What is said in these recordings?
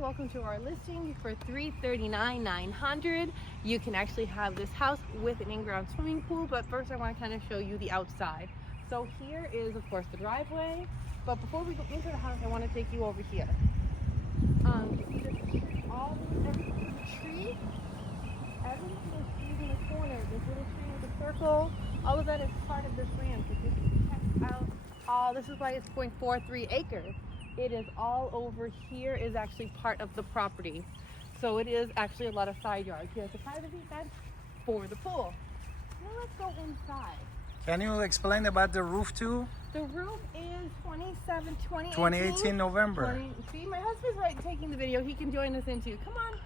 welcome to our listing for $339,900. You can actually have this house with an in-ground swimming pool, but first I want to kind of show you the outside. So here is of course the driveway, but before we go into the house I want to take you over here. You see this tree, every single tree in the corner, this little tree with a circle, all of that is part of this land. So just check out, this is why it's 0.43 acres. It is all over here is actually part of the property. So it is actually a lot of side yards. Here's a privacy fence for the pool. Now let's go inside. Can you explain about the roof too? The roof is 2018 November. See, my husband's right taking the video. He can join us in too. Come on.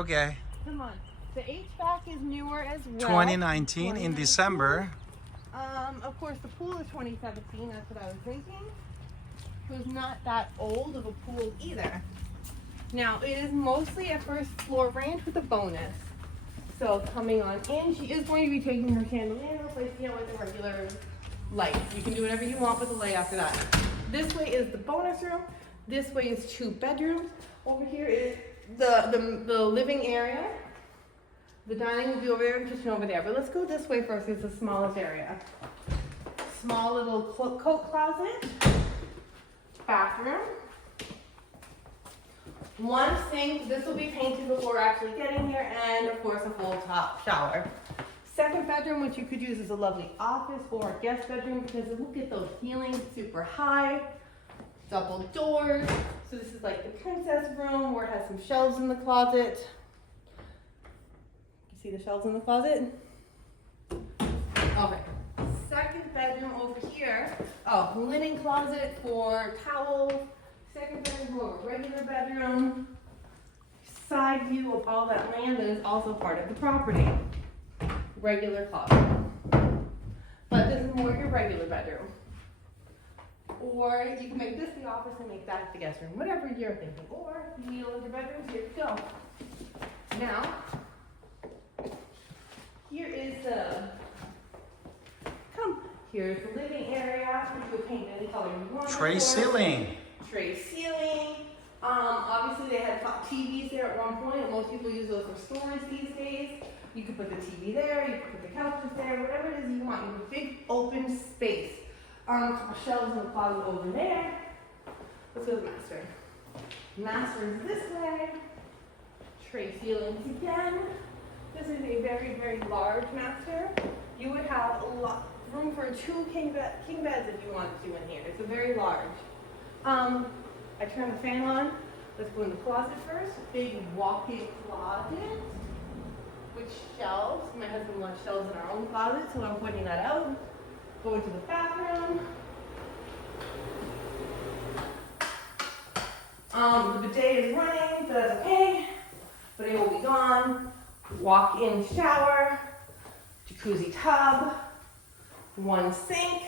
Okay. Come on. The HVAC is newer as well. 2019 in December. Of course, the pool is 2017. That's what I was thinking. It was not that old of a pool either. Now, it is mostly a first floor ranch with a bonus. So coming on in, she is going to be taking her chandelier and replacing it with a regular light. You can do whatever you want with the light after that. This way is the bonus room. This way is 2 bedrooms. Over here is the living area. The dining will be over there and kitchen over there. But let's go this way first. It's the smallest area. Small little coat closet. Bathroom. 1 sink. This will be painted before actually getting here, and of course a full top shower. 2nd bedroom, which you could use as a lovely office or a guest bedroom, because look at those ceilings, super high. Double doors. So this is like the princess room where it has some shelves in the closet. You see the shelves in the closet? Okay. 2nd bedroom over here. Oh, linen closet for towels. 2nd bedroom, more of a regular bedroom. Side view of all that land that is also part of the property. Regular closet. But this is more your regular bedroom. Or you can make this the office and make that the guest room, whatever you're thinking. Or you need a little bedroom, here you go. Now, here is here's the living area. You could paint any color you want. Tray ceiling. Tray ceiling. Obviously they had TVs there at one point. Most people use those for storage these days. You could put the TV there, you could put the couches there, whatever it is you want. You have a big open space. Couple shelves in the closet over there. Let's go to the master. Master is this way. Tray ceilings again. This is a very, very large master. You would have a lot room for 2 king beds if you wanted to in here. It's a very large. I turn the fan on. Let's go in the closet first. Big walk-in closet with shelves. My husband wants shelves in our own closet, so I'm pointing that out. Go into the bathroom. The bidet is running, so that's okay. Bidet will be gone. Walk-in shower. Jacuzzi tub. 1 sink.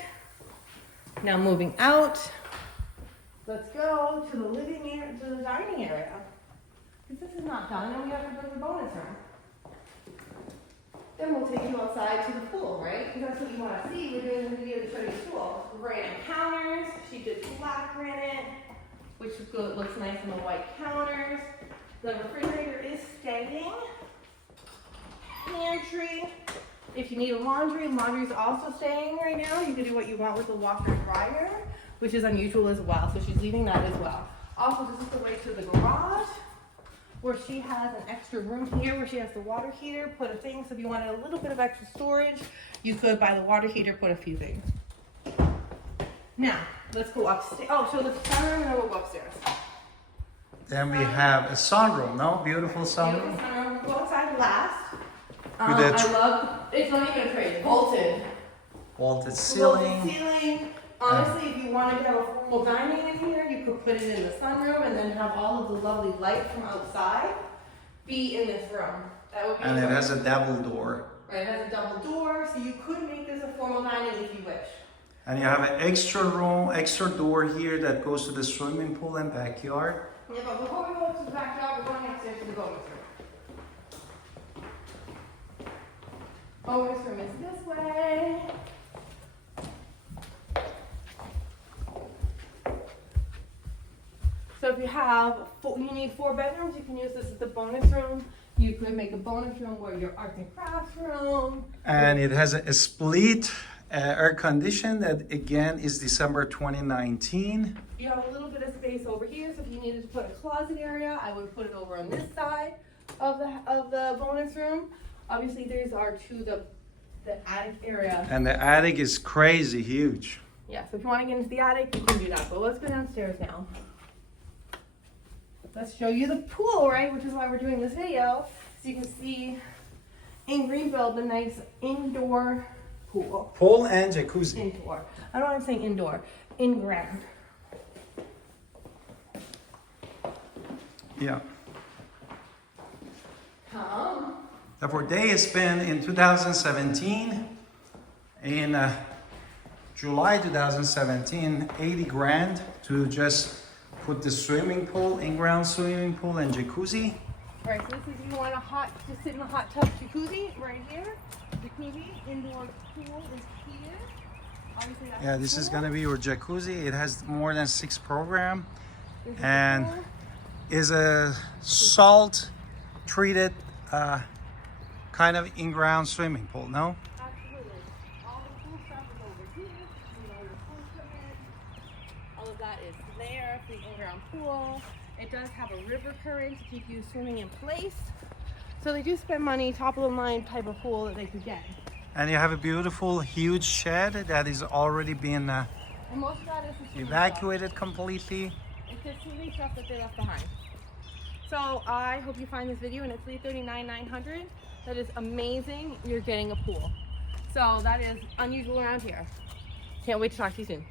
Now moving out. Let's go to the living area, to the dining area. Because this is not done, and we have to go to the bonus room. Then we'll take you outside to the pool, right? Because that's what you want to see. We're doing the video to show you the pool. Granite counters. She did black granite, which looks nice on the white counters. The refrigerator is staying. Pantry. If you need a laundry is also staying right now. You can do what you want with the washer and dryer, which is unusual as well. So she's leaving that as well. Also, this is the way to the garage, where she has an extra room here where she has the water heater, put a thing. So if you wanted a little bit of extra storage, you could buy the water heater, put a few things. Now, let's go upstairs. Oh, so the sunroom, and then we'll go upstairs. Then we have a sunroom, no? Beautiful sunroom. Beautiful sunroom. We'll go outside last. With I love, it's not even a tray, vaulted. Vaulted ceiling. Vaulted ceiling. Honestly, if you wanted to have a formal dining in here, you could put it in the sunroom and then have all of the lovely light from outside be in this room. That would be And it has a double door. Right, it has a double door, so you could make this a formal dining if you wish. And you have an extra room, extra door here that goes to the swimming pool and backyard. Yeah, but before we go to the backyard, we're going upstairs to the bonus room. Bonus room is this way. So if you have, you need 4 bedrooms, you can use this as the bonus room. You could make a bonus room where your arts and crafts room. And it has a split air condition that again is December 2019. You have a little bit of space over here, so if you needed to put a closet area, I would put it over on this side of the bonus room. Obviously, these are to the attic area. And the attic is crazy huge. Yeah, so if you want to get into the attic, you can do that. But let's go downstairs now. Let's show you the pool, right? Which is why we're doing this video. So you can see in Greenville the nice indoor pool. Pool and jacuzzi. Indoor. I don't want to say indoor. In ground. Yeah. Come. Therefore, they spent in 2017, in July 2017, 80 grand to just put the swimming pool, in-ground swimming pool and jacuzzi. Right, so this is, you want a hot, just sit in a hot tub jacuzzi right here. Jacuzzi, indoor pool is here. Obviously that's Yeah, this the is pool. gonna be your jacuzzi. It has more than 6 program This is the and pool. is a salt treated kind of in-ground swimming pool, no? Absolutely. All the pool stuff is over here. You know, your pool equipment. All of that is there for the in-ground pool. It does have a river current to keep you swimming in place. So they do spend money, top of the line type of pool that they could get. And you have a beautiful, huge shed that is already been And most of that is the swimming evacuated completely. stuff. It's the swimming stuff that they left behind. So I hope you find this video, and it's $339,900. That is amazing. You're getting a pool. So that is unusual around here. Can't wait to talk to you soon.